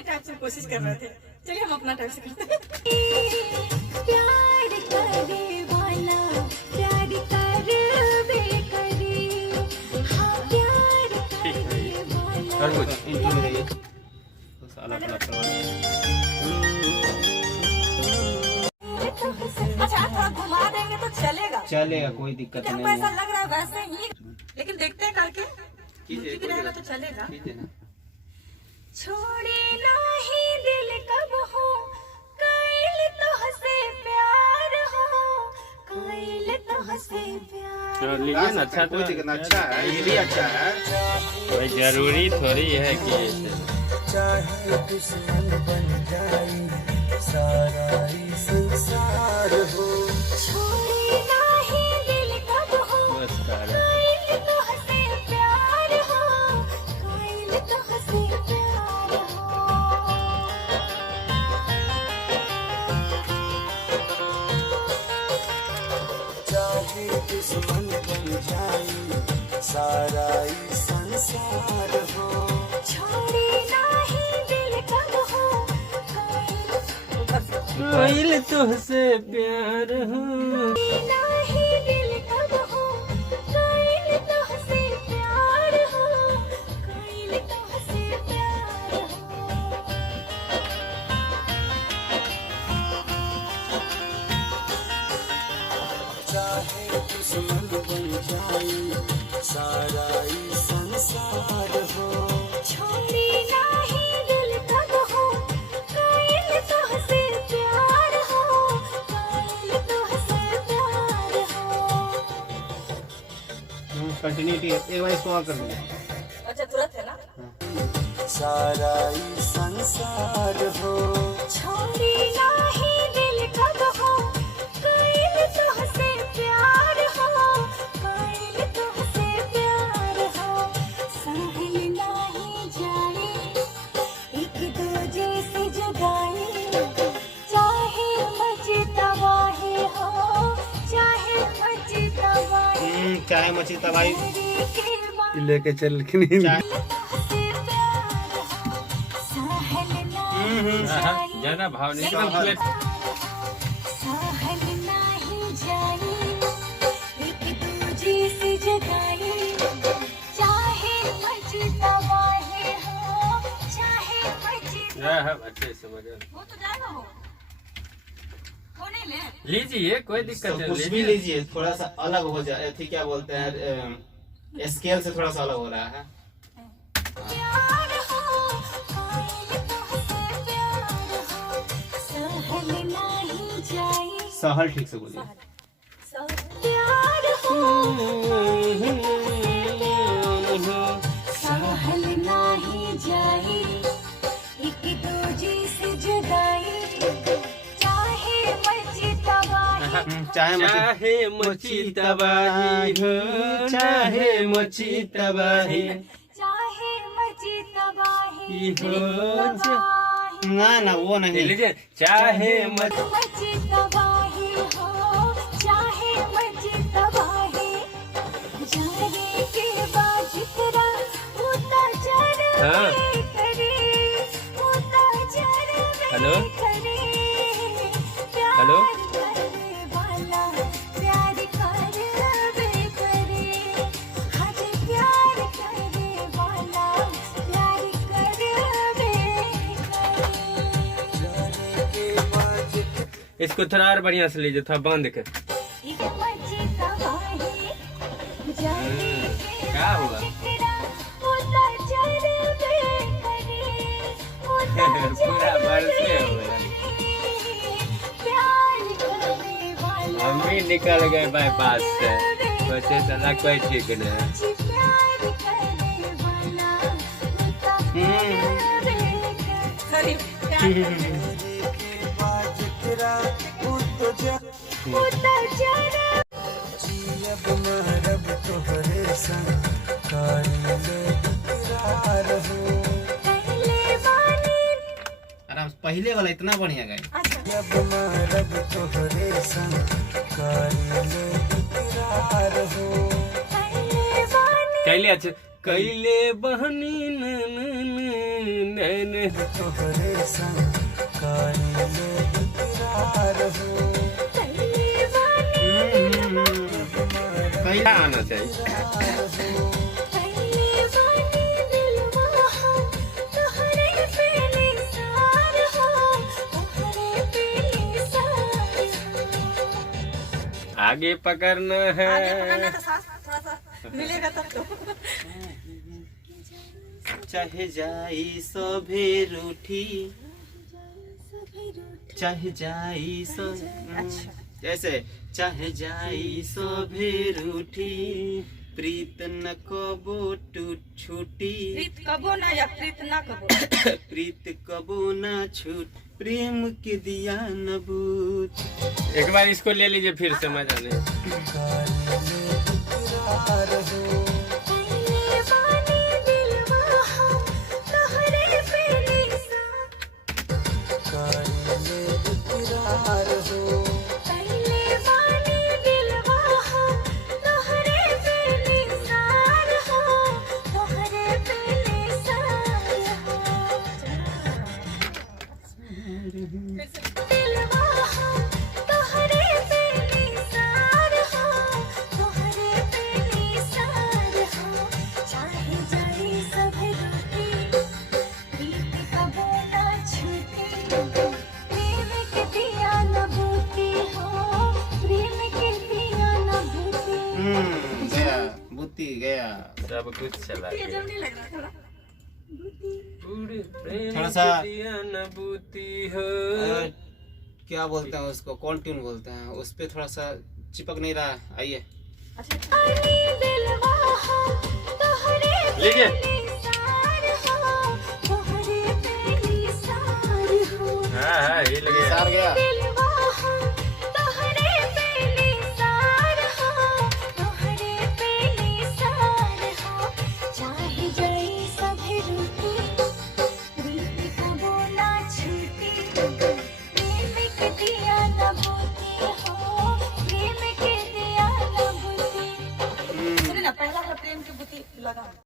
के टाइप से कोशिश कर रहे थे, चलिए हम अपना टाइप से करते हैं। प्यार करे वाला प्यार करबे करे, हाँ प्यार करे वाला। और कुछ इंट्रो में जाइए। तो साला अपना करवा अच्छा थोड़ा घुमा देंगे तो चलेगा, चलेगा, कोई दिक्कत क्या नहीं पैसा है। लग रहा है वैसे ही, लेकिन देखते हैं करके कीजिए, ठीक रहेगा तो चलेगा। कीजिए ना। छोड़े नाही दिल कब हो, कायल तो हंसे प्यार हो, कायल तो हंसे प्यार। और लीजिए ना, अच्छा कोई दिक्कत नहीं, अच्छा है, ये भी अच्छा है। भाई जरूरी थोड़ी है कि चाहे दुश्मन बन जाए सारा ही संसार हो। छोड़े नाही दिल कब हो, बस कर कायल तो हंसे प्यार हो, कायल तो हंसे प्यार हो। चाहे दुश्मन बन जाए सारा ही संसार हो। छोड़े नाही दिल कब हो, कोयल तुझसे प्यार हो। नाही दिल कब हो, कायल तो हंसे प्यार हो, कायल तो हंसे प्यार हो। चाहे दुश्मन बन जाए सारा ही संसार हो। छोड़े नाही दिल कब हो, कायल तो हंसे प्यार हो, कायल तो हंसे प्यार हो। कंटिन्यूटी एक बार इसको और कर दीजिए। अच्छा तुरंत है ना, सारा ही संसार हो। छोड़े नाही दिल कब हो, कायल तो हंसे प्यार हो, कायल तो हंसे प्यार हो। सहल नाही जाए एक दूजे से जुदाई, चाहे मची तबाही हो, चाहे मची तबाही। चाहे मछली तबाही के बाद लेके चल के नहीं चाहे हंसे प्यार हो, सहल नाही जाए ज्यादा भाव नहीं सहल। प्लेट सहल नाही जाए एक दूजे से जुदाई, चाहे मची तबाही हो, चाहे मची अच्छे से मजा हो तो जाएगा हो नहीं ले। लीजिए, कोई दिक्कत तो नहीं, कुछ भी लीजिए, थोड़ा सा अलग हो जाए, ठीक क्या बोलते हैं, स्केल से थोड़ा सा अलग हो रहा है। प्यार हो, कायल तो हंसे प्यार हो, सहल नाही जाए सहल ठीक से बोलिए। प्यार हो, सहल नाही जाए एक दूजे से जुदाई, चाहे मची तबाही। चाहे मछली चाहे मची तबाही हो, चाहे मची तबाही चाहे मची तबाही हो। तबाही। ना ना वो नहीं। लीजिए, चाहे मची मची तबाही हो, चाहे मची तबाही। जाने के बाद तेरा होता हाँ। चरबे करे, होता चरबे हेलो? करे। हेलो? प्यार करने वाला प्यार करबे करे, हाँ जी प्यार करने वाला प्यार करबे करे। इसको थोड़ा और बढ़िया से लीजिए, थोड़ा बंद कर। एक मची तबाही, जाने के क्या हुआ? बाद तेरा होता चरबे करे, होता पूरा बरसे हो चरबे गया। करे। प्यार करने वाला हम भी निकल गए बाईपास से, बच्चे चला कोई ठीक नहीं। जी प्यार करने वाला होता चरबे करे। सॉरी प्यार करने के बाद तेरा तो जा होता चरबे अब महरब तोहरे संग कारिले इकरार हो। पहले वाली। आराम से, पहले वाला इतना बढ़िया गाए। अच्छा अब महरब तोहरे संग कारिले इकरार हो। पहले वाली। कैले अच्छे कैले बहनी नैन तोहरे संग करीले इकरार हो कैले बानी कैला आना चाहिए। कैले बानी दिलवा हम तोहरे पे निसार हो तोहरे पे निसार हो। आगे पकड़ना है। आगे पकड़ना तो सांस थोड़ा सा मिलेगा तब तो। चाहे जाई सभे रूठी, चाहे जाई जैसे चाहे जाई सभे रूठी, प्रीत न कबो छूटी, प्रीत कबो ना या प्रीत ना कबो। प्रीत कबो न छूट, प्रेम के दिया न बूझ। एक बार इसको ले लीजिए फिर से मजा नहीं। करीले इकरार हो कैले बानी दिलवा हम तोहरे पे निसार करीले इकरार हो कैले बानी दिलवा हम तोहरे पे निसार हो तोहरे पे निसार हो। दिलवा हम तोहरे पे निसार हो तोहरे पे निसार हो। चाहे जाए सभी रूठी, प्रीत कबो ना छूटी, प्रेम के दिया न बूती हो प्रेम के दिया न बूती। गया बुद्धि गया। सब कुछ चला ये गया। जब नहीं लग रहा थोड़ा। पूरे प्रेम थोड़ा सा की दिया अनुभूति हो। क्या बोलते हैं उसको, कॉल ट्यून बोलते हैं, उस पे थोड़ा सा चिपक नहीं रहा है। आइए अच्छा बानी दिलवा हम तोहरे पे लीजिए। निसार हो तोहरे पे निसार हो। हाँ हाँ हिल गया। सार गया।